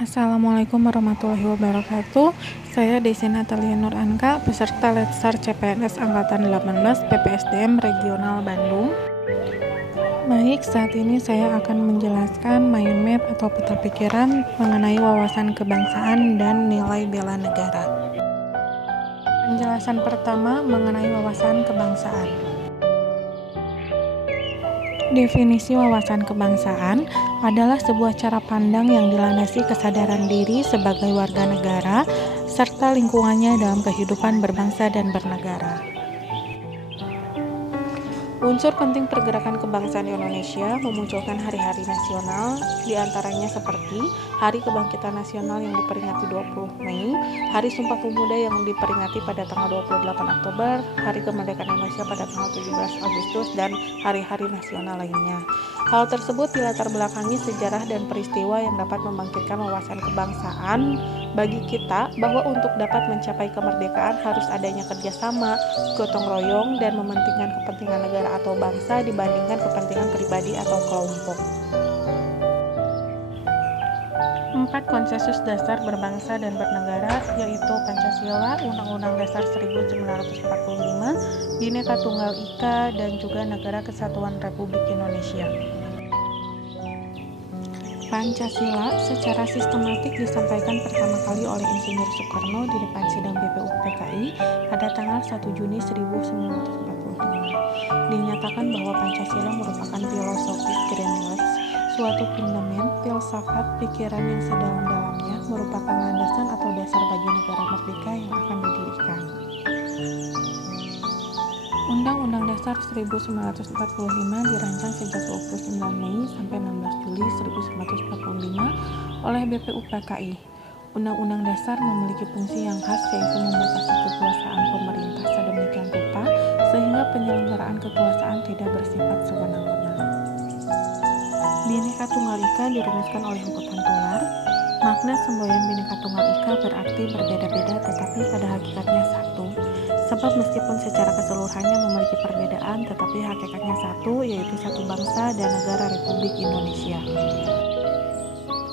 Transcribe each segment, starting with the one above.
Assalamualaikum warahmatullahi wabarakatuh. Saya Desi Natalia Nur Anka, peserta Letsar CPNS Angkatan 18 PPSDM Regional Bandung. Baik, saat ini saya akan menjelaskan mind map atau peta pikiran mengenai wawasan kebangsaan dan nilai bela negara. Penjelasan pertama mengenai wawasan kebangsaan. Definisi wawasan kebangsaan adalah sebuah cara pandang yang dilandasi kesadaran diri sebagai warga negara serta lingkungannya dalam kehidupan berbangsa dan bernegara. Unsur penting pergerakan kebangsaan Indonesia memunculkan hari-hari nasional, diantaranya seperti Hari Kebangkitan Nasional yang diperingati 20 Mei, Hari Sumpah Pemuda yang diperingati pada tanggal 28 Oktober, Hari Kemerdekaan Indonesia pada tanggal 17 Agustus, dan hari-hari nasional lainnya. Hal tersebut dilatar belakangi sejarah dan peristiwa yang dapat membangkitkan wawasan kebangsaan bagi kita bahwa untuk dapat mencapai kemerdekaan harus adanya kerjasama, gotong royong, dan mementingkan kepentingan negara atau bangsa dibandingkan kepentingan pribadi atau kelompok. 4 konsensus dasar berbangsa dan bernegara yaitu Pancasila, Undang-Undang Dasar 1945, Bhinneka Tunggal Ika, dan juga Negara Kesatuan Republik Indonesia. Pancasila secara sistematik disampaikan pertama kali oleh Insinyur Soekarno di depan sidang BPUPKI pada tanggal 1 Juni 1945. Dinyatakan bahwa Pancasila merupakan filosofis Greenland, suatu fundament filsafat pikiran yang sedalam-dalamnya merupakan landasan atau dasar bagi negara merdeka yang akan didirikan. Undang-Undang Dasar 1945 dirancang sejak 29 Mei sampai 16 Juli 1945 oleh BPUPKI. Undang-Undang Dasar memiliki fungsi yang khas yaitu membatasi kekuasaan pemerintah sedemikian rupa sehingga penyelenggaraan kekuasaan tidak bersifat sewenang-wenang. Bhinneka Tunggal Ika dirumuskan oleh Empu Tantular. Makna semboyan Bhinneka Tunggal Ika berarti berbeda-beda tetapi pada hakikatnya satu. Sebab meskipun secara keseluruhannya memiliki perbedaan tetapi hakikatnya satu, yaitu satu bangsa dan negara Republik Indonesia.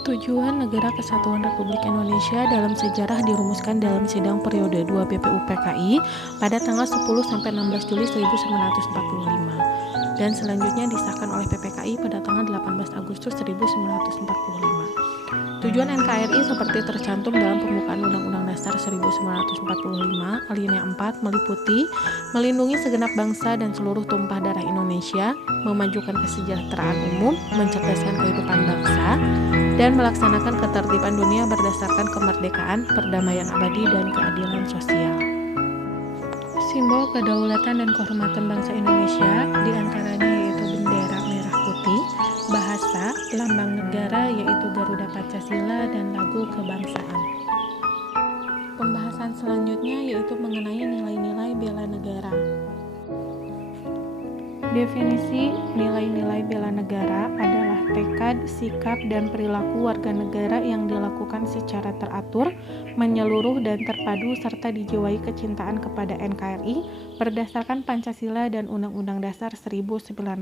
Tujuan Negara Kesatuan Republik Indonesia dalam sejarah dirumuskan dalam sidang periode 2 BPUPKI pada tanggal 10 sampai 16 Juli 1945 dan selanjutnya disahkan oleh PPKI pada tanggal 18 Agustus 1945. Tujuan NKRI seperti tercantum dalam pembukaan Undang-Undang Dasar 1945 alinea 4 meliputi melindungi segenap bangsa dan seluruh tumpah darah Indonesia, memajukan kesejahteraan umum, mencerdaskan kehidupan bangsa, dan melaksanakan ketertiban dunia berdasarkan kemerdekaan, perdamaian abadi, dan keadilan sosial. Simbol kedaulatan dan kehormatan bangsa Indonesia diantaranya yaitu bendera merah putih, bahasa, lambang negara yaitu Garuda Pancasila, dan lagu kebangsaan. Pembahasan selanjutnya yaitu mengenai nilai-nilai bela negara. Definisi nilai-nilai bela negara adalah tekad, sikap, dan perilaku warga negara yang dilakukan secara teratur, menyeluruh, dan terpadu serta dijiwai kecintaan kepada NKRI berdasarkan Pancasila dan Undang-Undang Dasar 1945.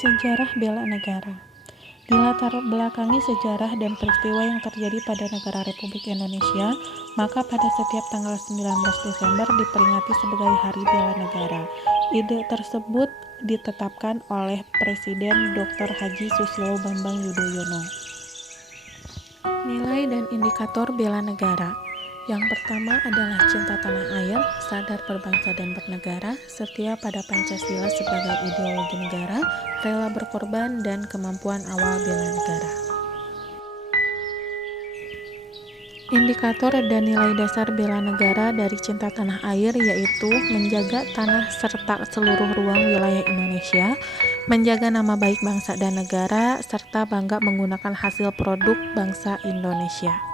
Sejarah bela negara. Dilatar belakangi sejarah dan peristiwa yang terjadi pada negara Republik Indonesia, maka pada setiap tanggal 19 Desember diperingati sebagai Hari Bela Negara. Ide tersebut ditetapkan oleh Presiden Dr. Haji Susilo Bambang Yudhoyono. Nilai dan indikator bela negara. Yang pertama adalah cinta tanah air, sadar berbangsa dan bernegara, setia pada Pancasila sebagai ideologi negara, rela berkorban, dan kemampuan awal bela negara. Indikator dan nilai dasar bela negara dari cinta tanah air yaitu menjaga tanah serta seluruh ruang wilayah Indonesia, menjaga nama baik bangsa dan negara, serta bangga menggunakan hasil produk bangsa Indonesia.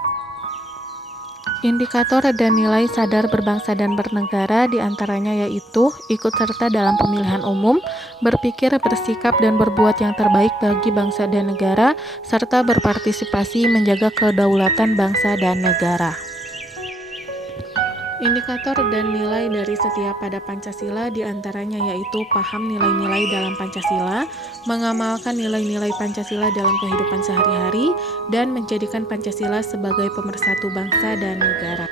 Indikator dan nilai sadar berbangsa dan bernegara diantaranya yaitu ikut serta dalam pemilihan umum, berpikir, bersikap, dan berbuat yang terbaik bagi bangsa dan negara, serta berpartisipasi menjaga kedaulatan bangsa dan negara. Indikator dan nilai dari setiap pada Pancasila diantaranya yaitu paham nilai-nilai dalam Pancasila, mengamalkan nilai-nilai Pancasila dalam kehidupan sehari-hari, dan menjadikan Pancasila sebagai pemersatu bangsa dan negara.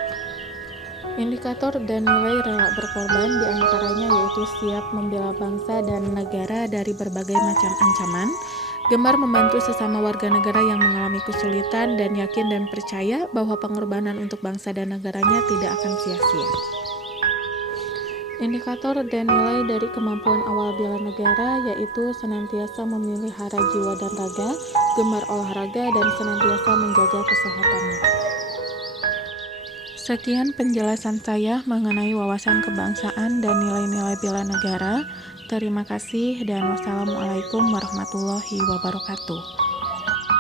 Indikator dan nilai rela berkorban diantaranya yaitu siap membela bangsa dan negara dari berbagai macam ancaman, gemar membantu sesama warga negara yang mengalami kesulitan, dan yakin dan percaya bahwa pengorbanan untuk bangsa dan negaranya tidak akan sia-sia. Indikator dan nilai dari kemampuan awal bela negara yaitu senantiasa memelihara jiwa dan raga, gemar olahraga, dan senantiasa menjaga kesehatannya. Sekian penjelasan saya mengenai wawasan kebangsaan dan nilai-nilai bela negara. Terima kasih dan wassalamualaikum warahmatullahi wabarakatuh.